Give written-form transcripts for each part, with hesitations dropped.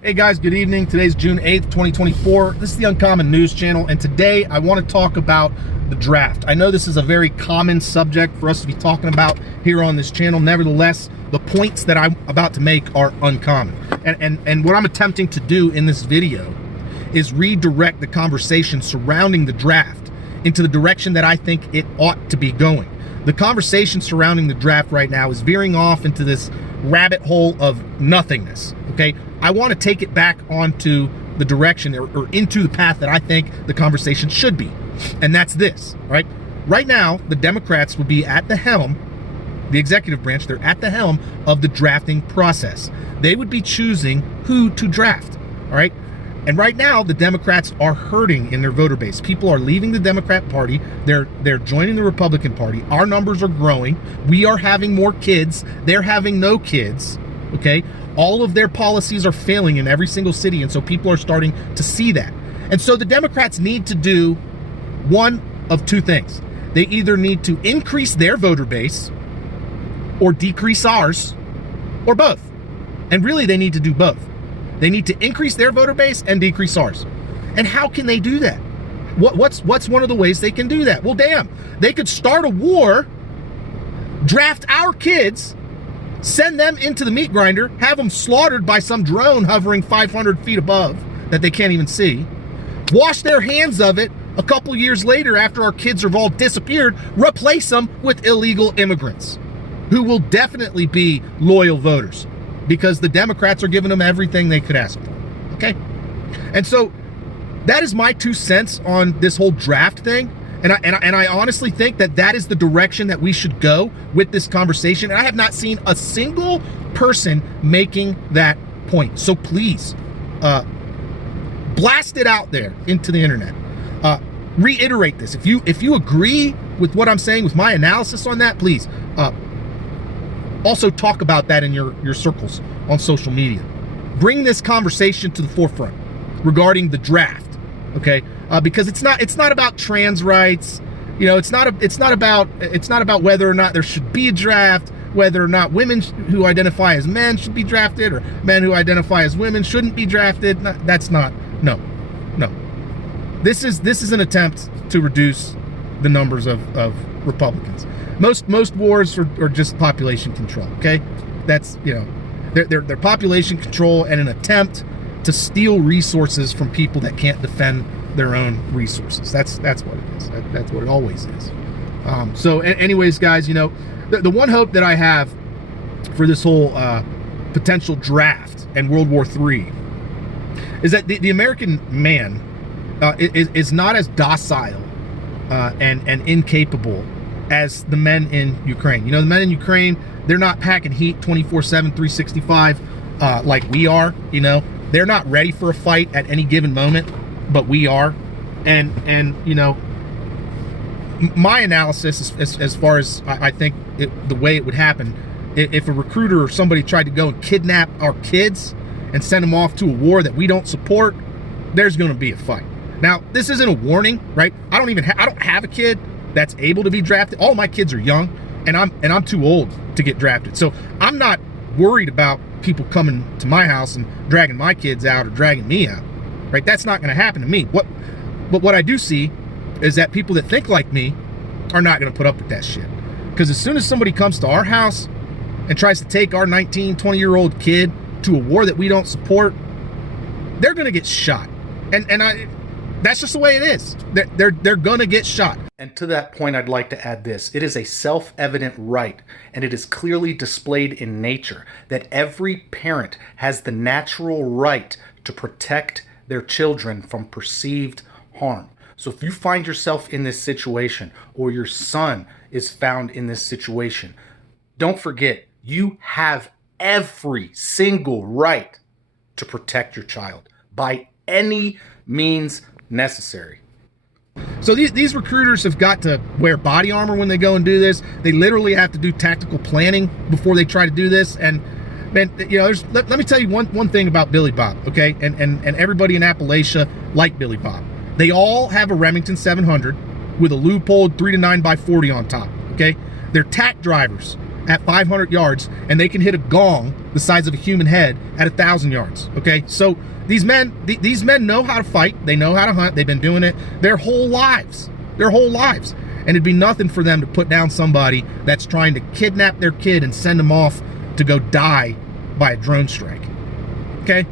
Hey guys, good evening. Today's June 8th, 2024. This is the Uncommon News Channel, and today I want to talk about the draft. I know this is a very common subject for us to be talking about here on this channel. Nevertheless, the points that I'm about to make are uncommon. And what I'm attempting to do in this video is redirect the conversation surrounding the draft into the direction that I think it ought to be going. The conversation surrounding the draft right now is veering off into this rabbit hole of nothingness, okay? I want to take it back onto the direction or into the path that I think the conversation should be. And that's this, right? Right now, the Democrats would be at the helm, the executive branch, they're at the helm of the drafting process. They would be choosing who to draft, all right? And right now, the Democrats are hurting in their voter base. People are leaving the Democrat Party. They're joining the Republican Party. Our numbers are growing. We are having more kids. They're having no kids, okay? All of their policies are failing in every single city, and so people are starting to see that. And so the Democrats need to do one of two things. They either need to increase their voter base or decrease ours, or both. And really, they need to do both. They need to increase their voter base and decrease ours. And how can they do that? What's one of the ways they can do that? Well, damn, they could start a war, draft our kids, send them into the meat grinder, have them slaughtered by some drone hovering 500 feet above that they can't even see, wash their hands of it a couple years later after our kids have all disappeared, replace them with illegal immigrants who will definitely be loyal voters because the Democrats are giving them everything they could ask for, okay? And so that is my 2 cents on this whole draft thing. And I honestly think that is the direction that we should go with this conversation. And I have not seen a single person making that point. So please, blast it out there into the internet. Reiterate this. If you agree with what I'm saying, with my analysis on that, please also talk about that in your circles on social media. Bring this conversation to the forefront regarding the draft. Okay, because it's not about trans rights, you know. It's not about whether or not there should be a draft, whether or not women who identify as men should be drafted, or men who identify as women shouldn't be drafted. That's not. No. This is an attempt to reduce the numbers of Republicans. Most wars are just population control. Okay, that's, you know, they're population control and an attempt to steal resources from people that can't defend their own resources. That's what it is. That's what it always is. So anyways, guys, you know, the one hope that I have for this whole potential draft and World War III is that the American man is not as docile and incapable as the men in Ukraine. You know, the men in Ukraine, they're not packing heat 24/7, 365 like we are, you know. They're not ready for a fight at any given moment, but we are. And you know, my analysis as far as I think the way it would happen, if a recruiter or somebody tried to go and kidnap our kids and send them off to a war that we don't support, there's going to be a fight. Now, this isn't a warning, right? I don't have a kid that's able to be drafted. All my kids are young, and I'm too old to get drafted. So I'm not worried about people coming to my house and dragging my kids out or dragging me out, right? That's not going to happen to me. But what I do see is that people that think like me are not going to put up with that shit. Because as soon as somebody comes to our house and tries to take our 19, 20-year-old kid to a war that we don't support, they're going to get shot. That's just the way it is. They're going to get shot. And to that point, I'd like to add this. It is a self-evident right, and it is clearly displayed in nature, that every parent has the natural right to protect their children from perceived harm. So if you find yourself in this situation, or your son is found in this situation, don't forget, you have every single right to protect your child by any means necessary. So these recruiters have got to wear body armor when they go and do this. They literally have to do tactical planning before they try to do this. And man, you know, let me tell you one thing about Billy Bob, okay? And everybody in Appalachia like Billy Bob. They all have a Remington 700 with a Leupold 3 to 9 by 40 on top, okay? They're tack drivers. at 500 yards, and they can hit a gong the size of a human head at 1,000 yards. Okay, so these men know how to fight. They know how to hunt. They've been doing it their whole lives. And it'd be nothing for them to put down somebody that's trying to kidnap their kid and send them off to go die by a drone strike. Okay,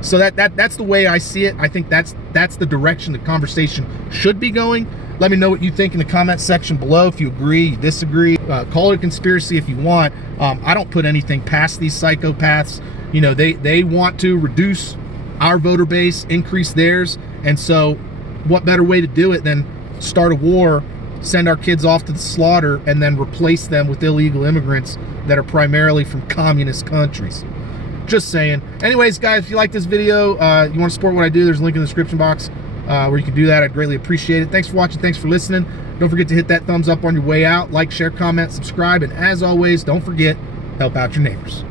so that's the way I see it. I think that's the direction the conversation should be going. Let me know what you think in the comment section below. If you agree, you disagree, call it a conspiracy if you want. I don't put anything past these psychopaths. You know, they want to reduce our voter base, increase theirs, and so what better way to do it than start a war, send our kids off to the slaughter, and then replace them with illegal immigrants that are primarily from communist countries. Just saying. Anyways, guys, if you like this video, you want to support what I do, there's a link in the description box where you can do that. I'd greatly appreciate it. Thanks for watching. Thanks for listening. Don't forget to hit that thumbs up on your way out. Like, share, comment, subscribe, and as always, don't forget, help out your neighbors.